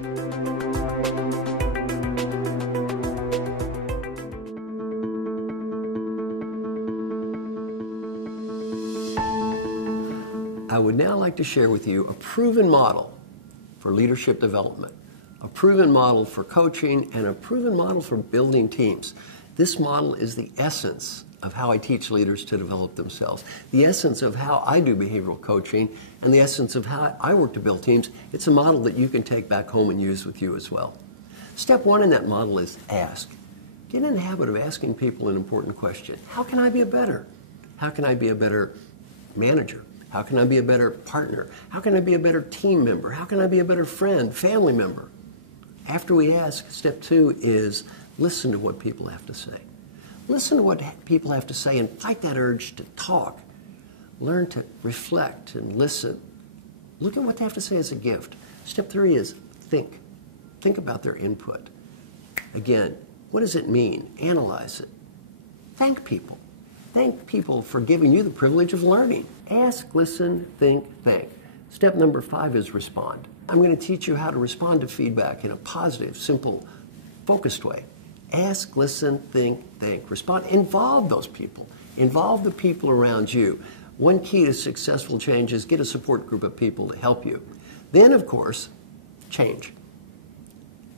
I would now like to share with you a proven model for leadership development, a proven model for coaching, and a proven model for building teams. This model is the essence of how I teach leaders to develop themselves, the essence of how I do behavioral coaching, and the essence of how I work to build teams. It's a model that you can take back home and use with you as well. Step one in that model is ask. Get in the habit of asking people an important question. How can I be a better? How can I be a better manager? How can I be a better partner? How can I be a better team member? How can I be a better friend, family member? After we ask, step two is listen to what people have to say. Listen to what people have to say and fight that urge to talk. Learn to reflect and listen. Look at what they have to say as a gift. Step three is think. Think about their input. Again, what does it mean? Analyze it. Thank people. Thank people for giving you the privilege of learning. Ask, listen, think, thank. Step number 5 is respond. I'm going to teach you how to respond to feedback in a positive, simple, focused way. Ask, listen, think, thank. Respond. Involve those people. Involve the people around you. One key to successful change is get a support group of people to help you. Then, of course, change.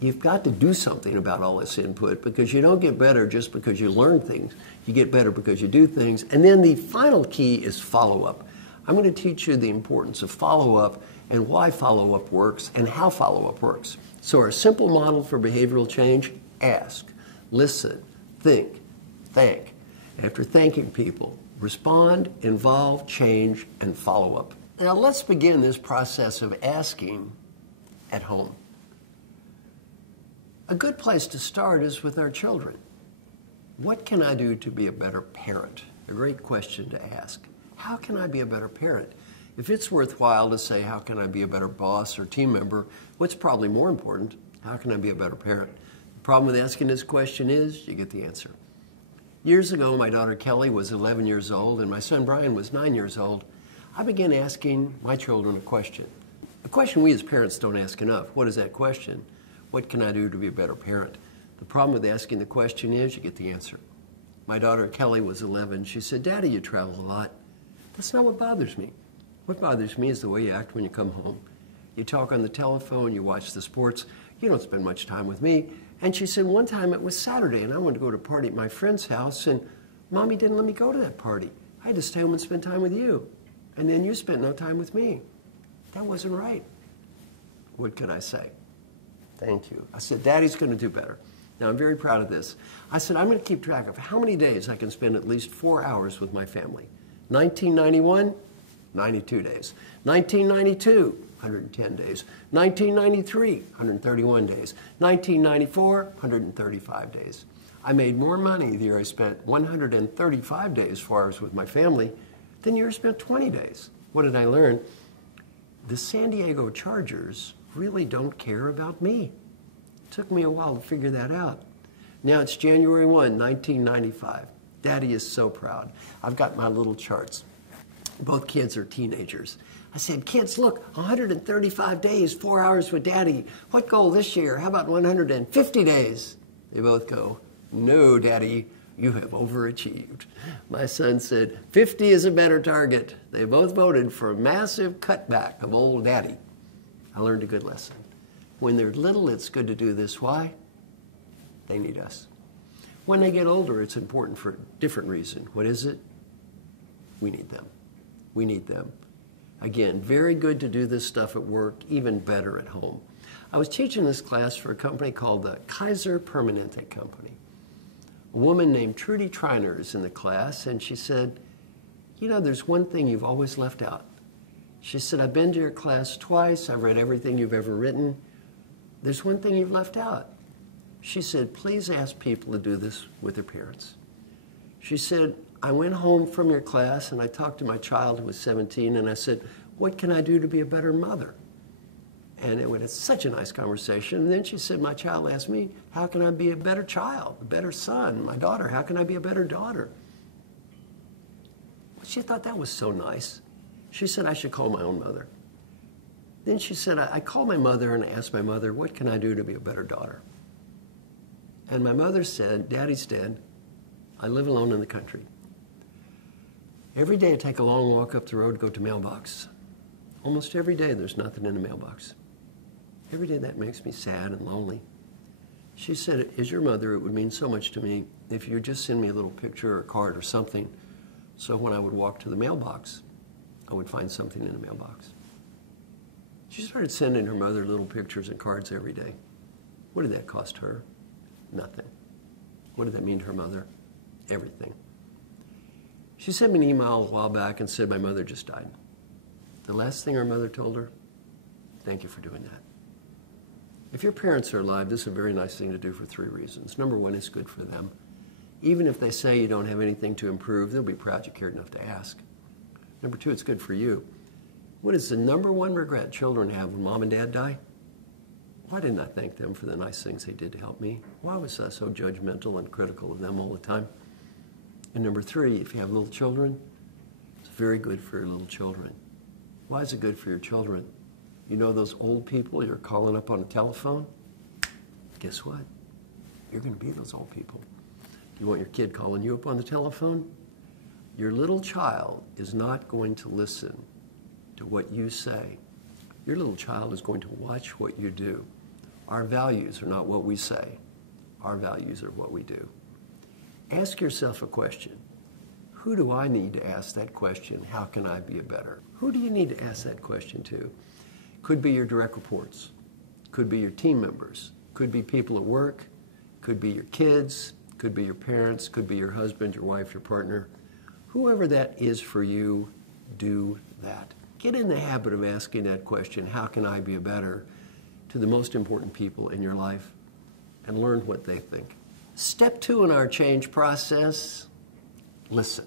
You've got to do something about all this input because you don't get better just because you learn things. You get better because you do things. And then the final key is follow-up. I'm going to teach you the importance of follow-up and why follow-up works and how follow-up works. So our simple model for behavioral change, ask, listen, think, thank. After thanking people, respond, involve, change, and follow up. Now let's begin this process of asking at home. A good place to start is with our children. What can I do to be a better parent? A great question to ask. How can I be a better parent? If it's worthwhile to say, how can I be a better boss or team member, what's probably more important, how can I be a better parent? The problem with asking this question is you get the answer. Years ago, my daughter Kelly was 11 years old and my son Brian was 9 years old. I began asking my children a question. A question we as parents don't ask enough. What is that question? What can I do to be a better parent? The problem with asking the question is you get the answer. My daughter Kelly was 11. She said, Daddy, you travel a lot. That's not what bothers me. What bothers me is the way you act when you come home. You talk on the telephone, you watch the sports, you don't spend much time with me. And she said, one time it was Saturday and I wanted to go to a party at my friend's house and Mommy didn't let me go to that party. I had to stay home and spend time with you. And then you spent no time with me. That wasn't right. What could I say? Thank you. I said, Daddy's going to do better. Now, I'm very proud of this. I said, I'm going to keep track of how many days I can spend at least 4 hours with my family. 1991, 92 days. 1992, 110 days. 1993, 131 days. 1994, 135 days. I made more money the year I spent 135 days, 4 hours with my family, than the year I spent 20 days. What did I learn? The San Diego Chargers really don't care about me. It took me a while to figure that out. Now it's January 1, 1995. Daddy is so proud. I've got my little charts. Both kids are teenagers. I said, kids, look, 135 days, 4 hours with Daddy. What goal this year? How about 150 days? They both go, no, Daddy, you have overachieved. My son said, 50 is a better target. They both voted for a massive cutback of old Daddy. I learned a good lesson. When they're little, it's good to do this. Why? They need us. When they get older, it's important for a different reason. What is it? We need them. We need them. Again, very good to do this stuff at work, even better at home. I was teaching this class for a company called the Kaiser Permanente Company. A woman named Trudy Triner is in the class, and she said, you know, there's one thing you've always left out. She said, I've been to your class twice. I've read everything you've ever written. There's one thing you've left out. She said, please ask people to do this with their parents. She said, I went home from your class and I talked to my child who was 17 and I said, what can I do to be a better mother? And it was such a nice conversation. And then she said, my child asked me, how can I be a better child, a better son? My daughter, how can I be a better daughter? She thought that was so nice. She said, I should call my own mother. Then she said, I called my mother and I asked my mother, what can I do to be a better daughter? And my mother said, Daddy's dead. I live alone in the country. Every day I take a long walk up the road to go to mailbox. Almost every day there's nothing in the mailbox. Every day that makes me sad and lonely. She said, as your mother, it would mean so much to me if you would just send me a little picture or a card or something, so when I would walk to the mailbox, I would find something in the mailbox. She started sending her mother little pictures and cards every day. What did that cost her? Nothing. What did that mean to her mother? Everything. She sent me an email a while back and said my mother just died. The last thing her mother told her, thank you for doing that. If your parents are alive, this is a very nice thing to do for 3 reasons. Number 1, it's good for them. Even if they say you don't have anything to improve, they'll be proud you cared enough to ask. Number 2, it's good for you. What is the number 1 regret children have when mom and dad die? Why didn't I thank them for the nice things they did to help me? Why was I so judgmental and critical of them all the time? And number 3, if you have little children, it's very good for your little children. Why is it good for your children? You know those old people you're calling up on the telephone? Guess what? You're going to be those old people. You want your kid calling you up on the telephone? Your little child is not going to listen to what you say. Your little child is going to watch what you do. Our values are not what we say. Our values are what we do. Ask yourself a question. Who do I need to ask that question? How can I be a better? Who do you need to ask that question to? Could be your direct reports. Could be your team members. Could be people at work. Could be your kids. Could be your parents. Could be your husband, your wife, your partner. Whoever that is for you, do that. Get in the habit of asking that question, how can I be a better, to the most important people in your life, and learn what they think. Step 2 in our change process, listen.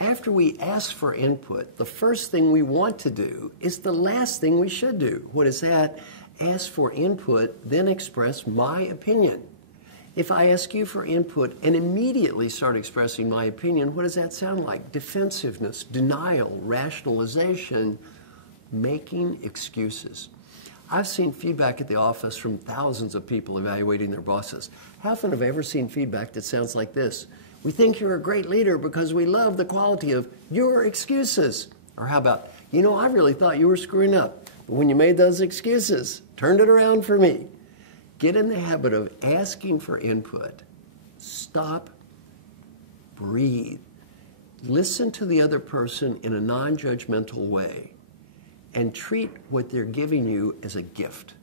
After we ask for input, the first thing we want to do is the last thing we should do. What is that? Ask for input, then express my opinion. If I ask you for input and immediately start expressing my opinion, what does that sound like? Defensiveness, denial, rationalization, making excuses. I've seen feedback at the office from thousands of people evaluating their bosses. How often have I ever seen feedback that sounds like this? We think you're a great leader because we love the quality of your excuses. Or how about, you know, I really thought you were screwing up, but when you made those excuses, turned it around for me. Get in the habit of asking for input. Stop, breathe. Listen to the other person in a non-judgmental way and treat what they're giving you as a gift.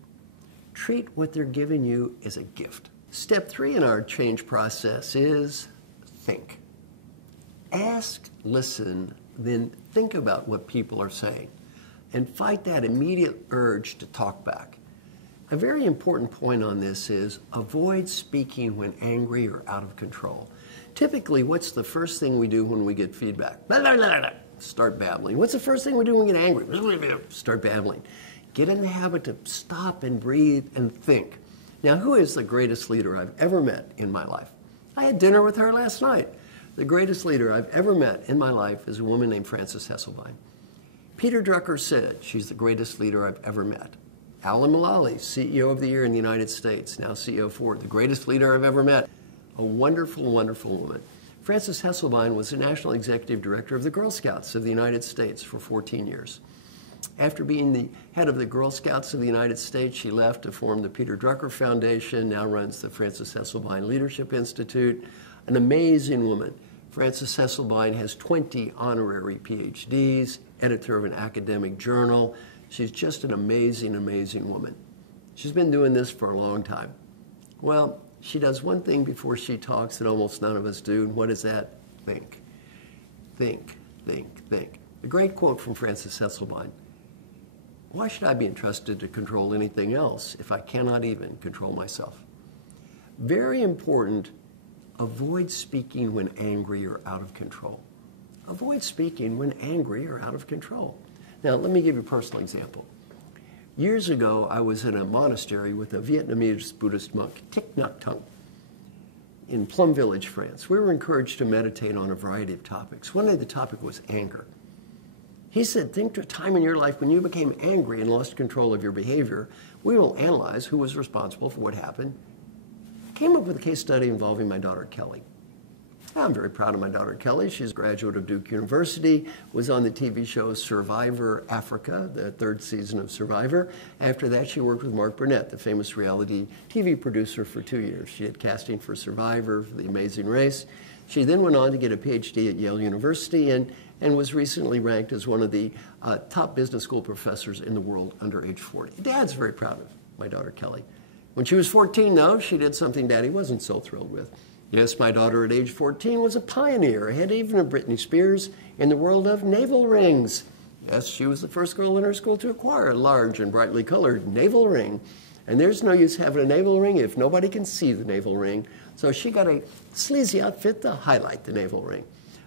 Treat what they're giving you as a gift. Step 3 in our change process is think. Ask, listen, then think about what people are saying and fight that immediate urge to talk back. A very important point on this is avoid speaking when angry or out of control. Typically, what's the first thing we do when we get feedback? Blah, blah, blah, blah. Start babbling. What's the first thing we do when we get angry? Blah, blah, blah. Start babbling. Get in the habit to stop and breathe and think. Now, who is the greatest leader I've ever met in my life? I had dinner with her last night. The greatest leader I've ever met in my life is a woman named Frances Hesselbein. Peter Drucker said she's the greatest leader I've ever met. Alan Mulally, CEO of the Year in the United States, now CEO of Ford, the greatest leader I've ever met. A wonderful, wonderful woman. Frances Hesselbein was the National Executive Director of the Girl Scouts of the United States for 14 years. After being the head of the Girl Scouts of the United States, she left to form the Peter Drucker Foundation, now runs the Frances Hesselbein Leadership Institute. An amazing woman. Frances Hesselbein has 20 honorary PhDs, editor of an academic journal. She's just an amazing, amazing woman. She's been doing this for a long time. Well, she does one thing before she talks that almost none of us do, and what is that? Think. Think, think, think. A great quote from Frances Hesselbein. Why should I be entrusted to control anything else if I cannot even control myself? Very important, avoid speaking when angry or out of control. Avoid speaking when angry or out of control. Now, let me give you a personal example. Years ago, I was in a monastery with a Vietnamese Buddhist monk, Thich Nhat Hanh, in Plum Village, France. We were encouraged to meditate on a variety of topics. One day the topic was anger. He said, think to a time in your life when you became angry and lost control of your behavior. We will analyze who was responsible for what happened. Came up with a case study involving my daughter, Kelly. I'm very proud of my daughter, Kelly. She's a graduate of Duke University, was on the TV show Survivor Africa, the 3rd season of Survivor. After that, she worked with Mark Burnett, the famous reality TV producer, for 2 years. She had casting for Survivor, for The Amazing Race. She then went on to get a PhD at Yale University and was recently ranked as one of the top business school professors in the world under age 40. Dad's very proud of my daughter, Kelly. When she was 14, though, she did something Daddy wasn't so thrilled with. Yes, my daughter at age 14 was a pioneer, ahead even of Britney Spears, in the world of navel rings. Yes, she was the first girl in her school to acquire a large and brightly colored navel ring. And there's no use having a navel ring if nobody can see the navel ring. So she got a sleazy outfit to highlight the navel ring.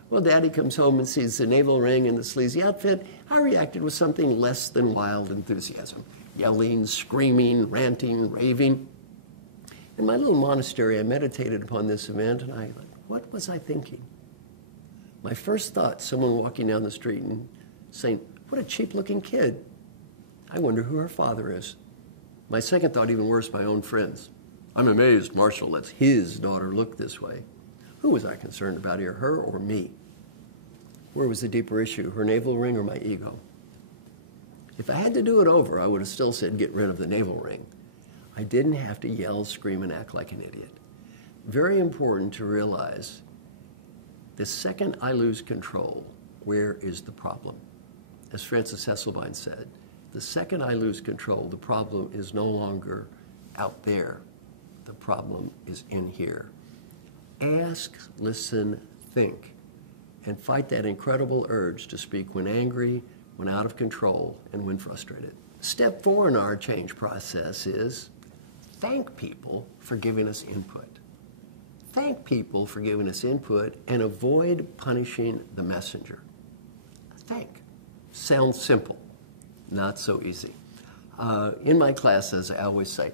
Well, Daddy comes home and sees the navel ring and the sleazy outfit. I reacted with something less than wild enthusiasm. Yelling, screaming, ranting, raving. In my little monastery, I meditated upon this event, and what was I thinking? My first thought, someone walking down the street and saying, what a cheap-looking kid. I wonder who her father is. My second thought, even worse, my own friends. I'm amazed Marshall lets his daughter look this way. Who was I concerned about here, her or me? Where was the deeper issue, her navel ring or my ego? If I had to do it over, I would have still said, get rid of the navel ring. I didn't have to yell, scream, and act like an idiot. Very important to realize, the second I lose control, where is the problem? As Francis Hesselbein said, the second I lose control, the problem is no longer out there. The problem is in here. Ask, listen, think, and fight that incredible urge to speak when angry, when out of control, and when frustrated. Step 4 in our change process is thank people for giving us input. Thank people for giving us input and avoid punishing the messenger. Thank. Sounds simple, not so easy. In my classes, I always say,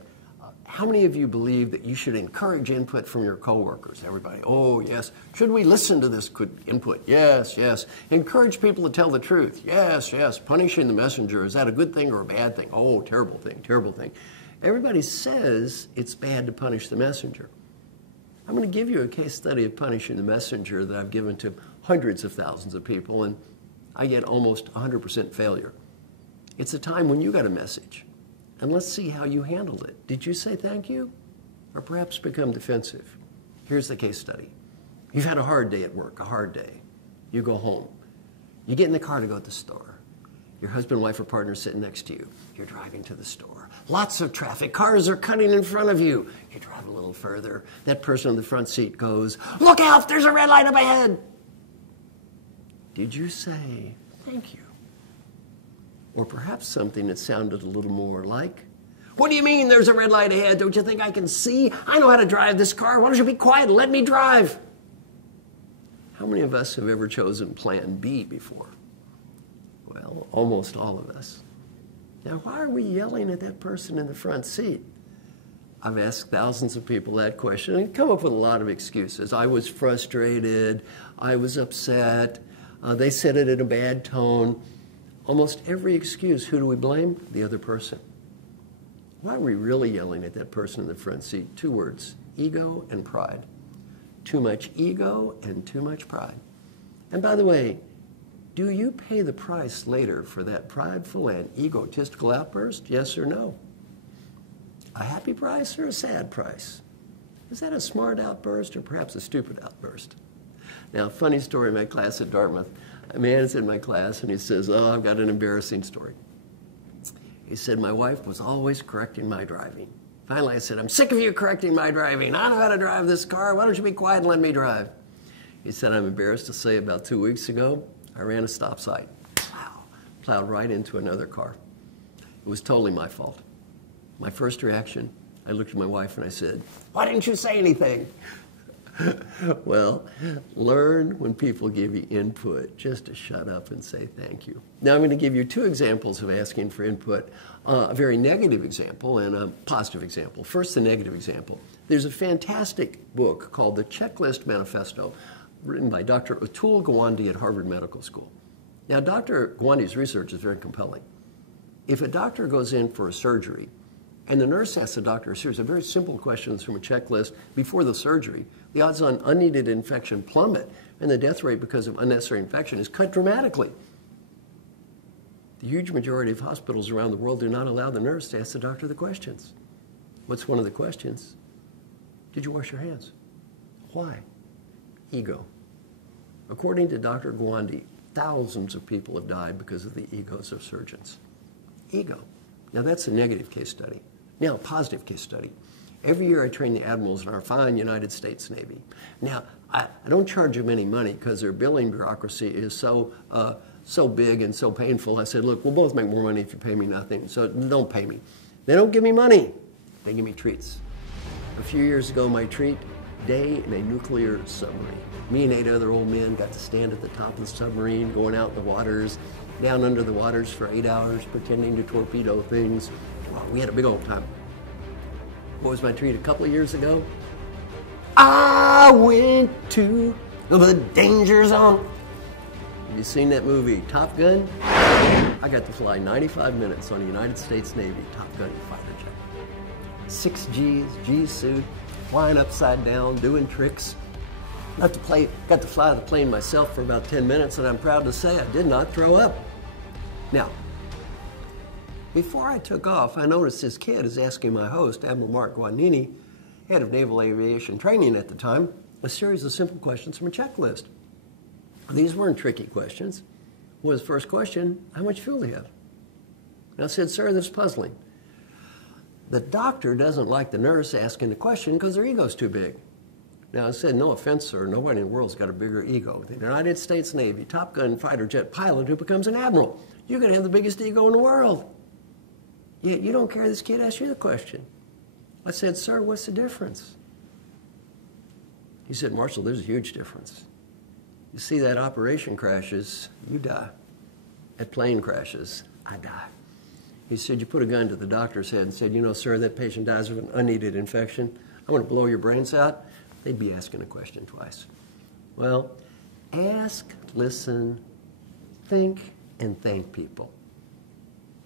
how many of you believe that you should encourage input from your coworkers? Everybody, oh, yes. Should we listen to this good input? Yes, yes. Encourage people to tell the truth? Yes, yes. Punishing the messenger, is that a good thing or a bad thing? Oh, terrible thing, terrible thing. Everybody says it's bad to punish the messenger. I'm going to give you a case study of punishing the messenger that I've given to hundreds of thousands of people, and I get almost 100% failure. It's a time when you got a message, and let's see how you handled it. Did you say thank you? Or perhaps become defensive? Here's the case study. You've had a hard day at work, a hard day. You go home. You get in the car to go to the store. Your husband, wife, or partner sitting next to you. You're driving to the store. Lots of traffic. Cars are cutting in front of you. You drive a little further. That person in the front seat goes, look out, there's a red light up ahead. Did you say thank you? Or perhaps something that sounded a little more like, what do you mean there's a red light ahead? Don't you think I can see? I know how to drive this car. Why don't you be quiet and let me drive? How many of us have ever chosen plan B before? Well, almost all of us. Now, why are we yelling at that person in the front seat? I've asked thousands of people that question and come up with a lot of excuses. I was frustrated. I was upset. They said it in a bad tone. Almost every excuse, who do we blame? The other person. Why are we really yelling at that person in the front seat? 2 words, ego and pride. Too much ego and too much pride. And by the way, do you pay the price later for that prideful and egotistical outburst? Yes or no? A happy price or a sad price? Is that a smart outburst or perhaps a stupid outburst? Now, funny story in my class at Dartmouth. A man is in my class and he says, oh, I've got an embarrassing story. He said, my wife was always correcting my driving. Finally, I said, I'm sick of you correcting my driving. I know how to drive this car. Why don't you be quiet and let me drive? He said, I'm embarrassed to say about 2 weeks ago, I ran a stop sign. Wow. Plowed right into another car. It was totally my fault. My first reaction, I looked at my wife and I said, why didn't you say anything? Well, learn when people give you input just to shut up and say thank you. Now I'm going to give you 2 examples of asking for input, a very negative example and a positive example. First, the negative example. There's a fantastic book called The Checklist Manifesto, written by Dr. Atul Gawande at Harvard Medical School. Now, Dr. Gwandi's research is very compelling. If a doctor goes in for a surgery and the nurse asks the doctor a series of very simple questions from a checklist before the surgery, the odds on unneeded infection plummet, and the death rate because of unnecessary infection is cut dramatically. The huge majority of hospitals around the world do not allow the nurse to ask the doctor the questions. What's one of the questions? Did you wash your hands? Why? Ego. According to Dr. Gwandi, thousands of people have died because of the egos of surgeons. Ego. Now that's a negative case study. Now a positive case study. Every year I train the admirals in our fine United States Navy. Now, I don't charge them any money because their billing bureaucracy is so big and so painful. I said, look, we'll both make more money if you pay me nothing, so don't pay me. They don't give me money. They give me treats. A few years ago, my treat, day in a nuclear submarine. Me and 8 other old men got to stand at the top of the submarine, going out in the waters, down under the waters for 8 hours, pretending to torpedo things. Wow, we had a big old time. What was my treat a couple of years ago? I went to the danger zone. Have you seen that movie, Top Gun? I got to fly 95 minutes on a United States Navy Top Gun fighter jet. 6 Gs, G suit, flying upside down, doing tricks. Got to fly the plane myself for about 10 minutes, and I'm proud to say I did not throw up. Now, before I took off, I noticed this kid is asking my host, Admiral Mark Guadagnini, head of Naval Aviation Training at the time, a series of simple questions from a checklist. These weren't tricky questions. What was the first question? How much fuel do you have? And I said, sir, this is puzzling. The doctor doesn't like the nurse asking the question because their ego's too big. Now, I said, no offense, sir, nobody in the world's got a bigger ego. The United States Navy Top Gun fighter jet pilot who becomes an admiral. You're going to have the biggest ego in the world. Yet you don't care this kid asked you the question. I said, sir, what's the difference? He said, Marshall, there's a huge difference. You see, that operation crashes, you die. That plane crashes, I die. He said, you put a gun to the doctor's head and said, you know, sir, that patient dies of an unneeded infection. I'm going to blow your brains out. They'd be asking a question twice. Well, ask, listen, think, and thank people.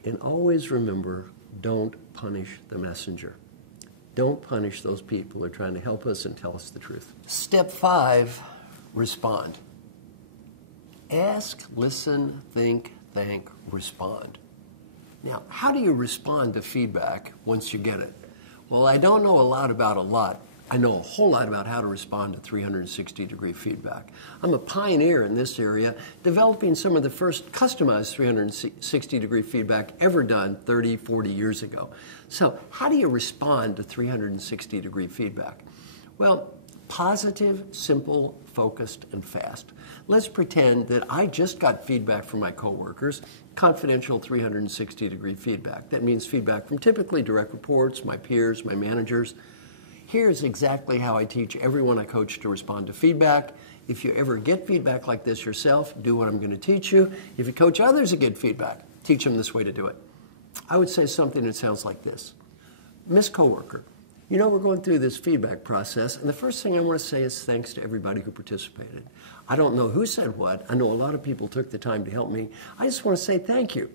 And always remember, don't punish the messenger. Don't punish those people who are trying to help us and tell us the truth. Step 5, respond. Ask, listen, think, thank, respond. Now, how do you respond to feedback once you get it? Well, I don't know a lot about a lot. I know a whole lot about how to respond to 360-degree feedback. I'm a pioneer in this area, developing some of the first customized 360-degree feedback ever done 30, 40 years ago. So how do you respond to 360-degree feedback? Well, positive, simple, focused, and fast. Let's pretend that I just got feedback from my coworkers, confidential 360-degree feedback. That means feedback from typically direct reports, my peers, my managers. Here's exactly how I teach everyone I coach to respond to feedback. If you ever get feedback like this yourself, do what I'm going to teach you. If you coach others to get feedback, teach them this way to do it. I would say something that sounds like this. Miss Coworker, you know, we're going through this feedback process, and the first thing I want to say is thanks to everybody who participated. I don't know who said what. I know a lot of people took the time to help me. I just want to say thank you.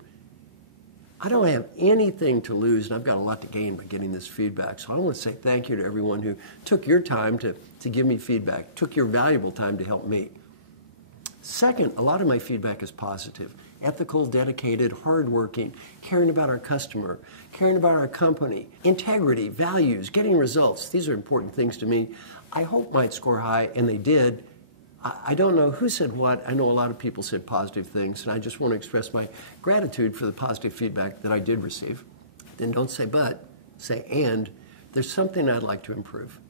I don't have anything to lose, and I've got a lot to gain by getting this feedback. So I want to say thank you to everyone who took your time to give me feedback, took your valuable time to help me. Second, a lot of my feedback is positive. Ethical, dedicated, hardworking, caring about our customer, caring about our company, integrity, values, getting results. These are important things to me. I hope might score high, and they did. I don't know who said what. I know a lot of people said positive things, and I just want to express my gratitude for the positive feedback that I did receive. Then don't say but, say and. There's something I'd like to improve.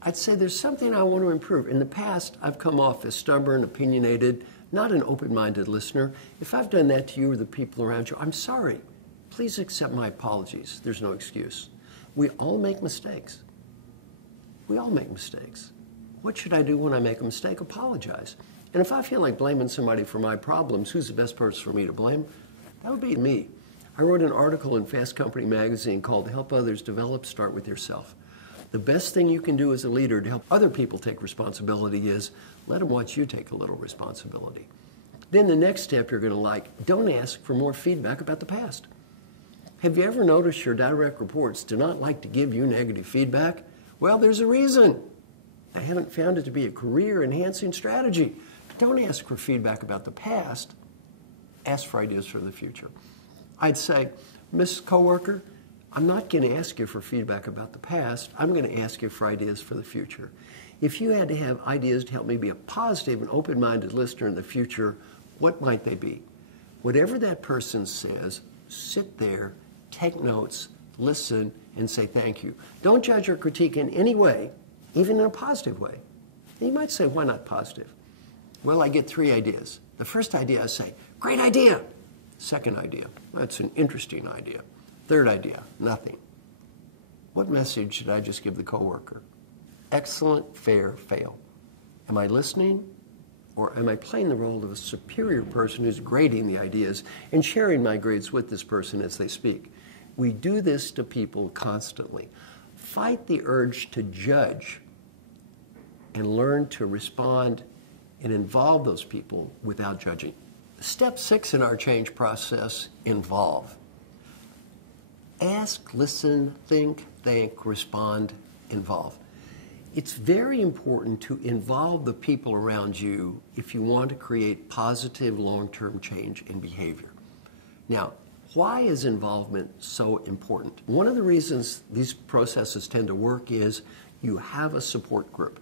I'd say there's something I want to improve. In the past, I've come off as stubborn, opinionated, not an open-minded listener. If I've done that to you or the people around you, I'm sorry. Please accept my apologies. There's no excuse. We all make mistakes. We all make mistakes. What should I do when I make a mistake? Apologize. And if I feel like blaming somebody for my problems, who's the best person for me to blame? That would be me. I wrote an article in Fast Company magazine called Help Others Develop, Start With Yourself. The best thing you can do as a leader to help other people take responsibility is let them watch you take a little responsibility. Then the next step you're going to like, don't ask for more feedback about the past. Have you ever noticed your direct reports do not like to give you negative feedback? Well, there's a reason. They haven't found it to be a career-enhancing strategy. Don't ask for feedback about the past. Ask for ideas for the future. I'd say, Miss Coworker, I'm not going to ask you for feedback about the past. I'm going to ask you for ideas for the future. If you had to have ideas to help me be a positive and open-minded listener in the future, what might they be? Whatever that person says, sit there, take notes, listen, and say thank you. Don't judge or critique in any way, even in a positive way. And you might say, why not positive? Well, I get 3 ideas. The first idea I say, great idea. Second idea, that's an interesting idea. Third idea, nothing. What message did I just give the coworker? Excellent, fair, fail. Am I listening? Or am I playing the role of a superior person who's grading the ideas and sharing my grades with this person as they speak? We do this to people constantly. Fight the urge to judge and learn to respond and involve those people without judging. Step 6 in our change process, involve. Ask, listen, think, respond, involve. It's very important to involve the people around you if you want to create positive long-term change in behavior. Now, why is involvement so important? One of the reasons these processes tend to work is you have a support group.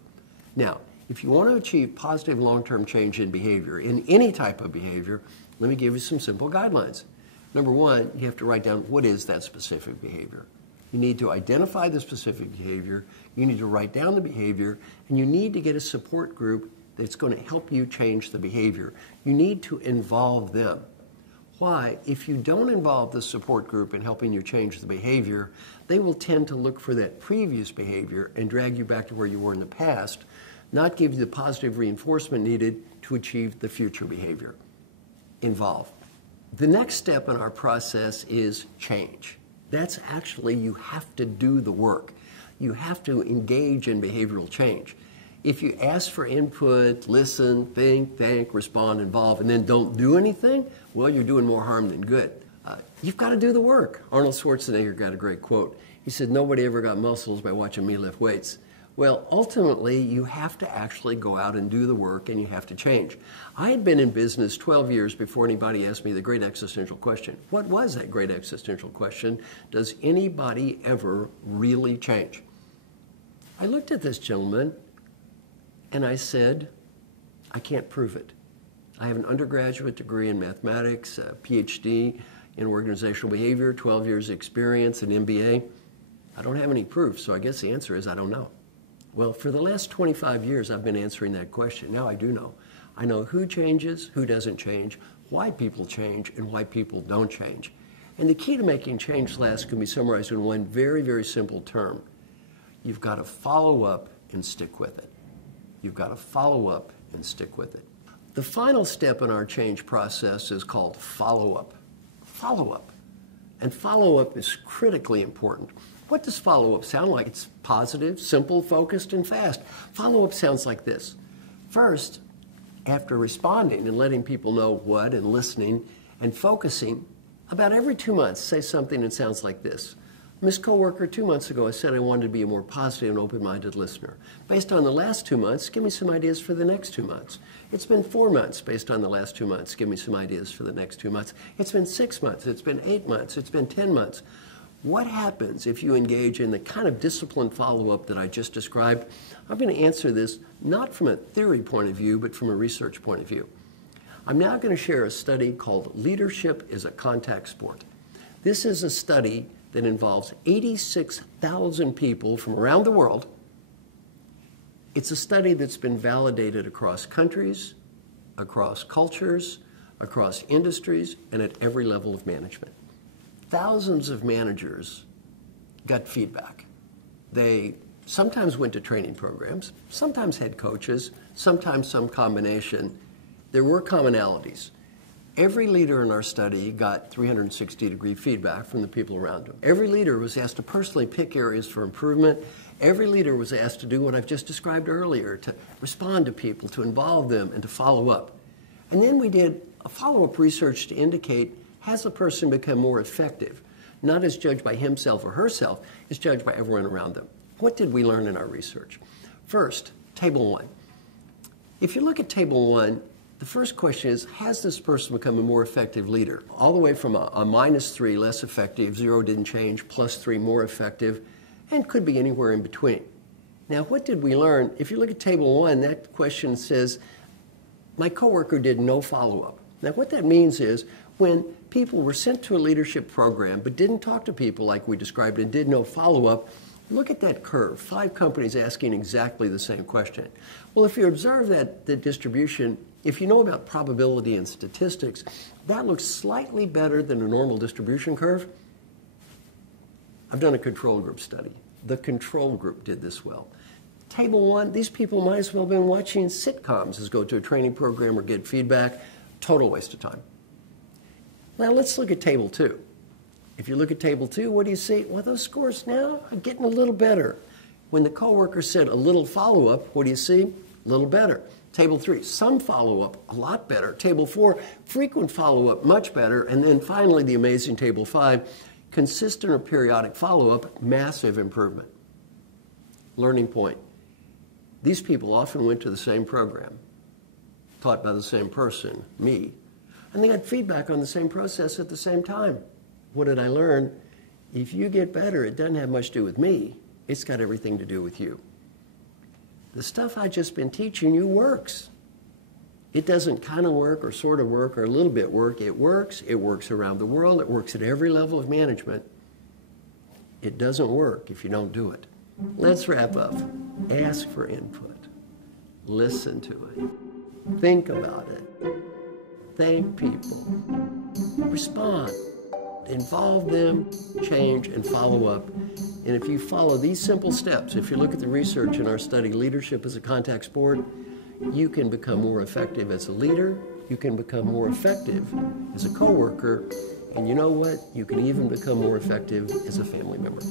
Now, if you want to achieve positive long-term change in behavior, in any type of behavior, let me give you some simple guidelines. Number 1, you have to write down what is that specific behavior. You need to identify the specific behavior, you need to write down the behavior, and you need to get a support group that's going to help you change the behavior. You need to involve them. Why? If you don't involve the support group in helping you change the behavior, they will tend to look for that previous behavior and drag you back to where you were in the past, not give you the positive reinforcement needed to achieve the future behavior. Involve. The next step in our process is change. That's actually, you have to do the work. You have to engage in behavioral change. If you ask for input, listen, think, respond, involve, and then don't do anything, well, you're doing more harm than good. You've got to do the work. Arnold Schwarzenegger got a great quote. He said, nobody ever got muscles by watching me lift weights. Well, ultimately, you have to actually go out and do the work, and you have to change. I had been in business 12 years before anybody asked me the great existential question. What was that great existential question? Does anybody ever really change? I looked at this gentleman, and I said, I can't prove it. I have an undergraduate degree in mathematics, a PhD in organizational behavior, 12 years experience, an MBA. I don't have any proof, so I guess the answer is I don't know. Well, for the last 25 years, I've been answering that question. Now I do know. I know who changes, who doesn't change, why people change, and why people don't change. And the key to making change last can be summarized in one very, very simple term. You've got to follow up and stick with it. You've got to follow up and stick with it. The final step in our change process is called follow-up. Follow-up. And follow-up is critically important. What does follow-up sound like? It's positive, simple, focused, and fast. Follow-up sounds like this. First, after responding and letting people know what and listening and focusing, about every 2 months, say something that sounds like this. Miss Coworker, 2 months ago, I said I wanted to be a more positive and open-minded listener. Based on the last 2 months, give me some ideas for the next 2 months. It's been 4 months based on the last 2 months. Give me some ideas for the next 2 months. It's been 6 months. It's been 8 months. It's been 10 months. What happens if you engage in the kind of disciplined follow-up that I just described? I'm going to answer this not from a theory point of view, but from a research point of view. I'm now going to share a study called Leadership is a Contact Sport. This is a study that involves 86,000 people from around the world. It's a study that's been validated across countries, across cultures, across industries, and at every level of management. Thousands of managers got feedback. They sometimes went to training programs, sometimes had coaches, sometimes some combination. There were commonalities. Every leader in our study got 360-degree feedback from the people around them. Every leader was asked to personally pick areas for improvement. Every leader was asked to do what I've just described earlier, to respond to people, to involve them, and to follow up. And then we did a follow-up research to indicate, has the person become more effective? Not as judged by himself or herself, as judged by everyone around them. What did we learn in our research? First, Table 1. If you look at Table 1, the first question is, has this person become a more effective leader? All the way from a -3, less effective, 0 didn't change, +3, more effective, and could be anywhere in between. Now, what did we learn? If you look at Table 1, that question says, my coworker did no follow-up. Now, what that means is when people were sent to a leadership program but didn't talk to people like we described and did no follow-up, look at that curve. 5 companies asking exactly the same question. Well, if you observe that the distribution, if you know about probability and statistics, that looks slightly better than a normal distribution curve. I've done a control group study. The control group did this well. Table 1, these people might as well have been watching sitcoms as go to a training program or get feedback. Total waste of time. Now let's look at Table 2. If you look at Table 2, what do you see? Well, those scores now are getting a little better. When the coworker said a little follow-up, what do you see? A little better. Table 3, some follow-up, a lot better. Table 4, frequent follow-up, much better. And then finally, the amazing Table 5, consistent or periodic follow-up, massive improvement. Learning point. These people often went to the same program, taught by the same person, me, and they got feedback on the same process at the same time. What did I learn? If you get better, it doesn't have much to do with me. It's got everything to do with you. The stuff I've just been teaching you works. It doesn't kind of work or sort of work or a little bit work. It works. It works around the world. It works at every level of management. It doesn't work if you don't do it. Let's wrap up. Ask for input. Listen to it. Think about it. Thank people. Respond. Involve them, change, and follow up. And if you follow these simple steps, if you look at the research in our study, Leadership as a Contact Sport, you can become more effective as a leader, you can become more effective as a coworker, and you know what? You can even become more effective as a family member.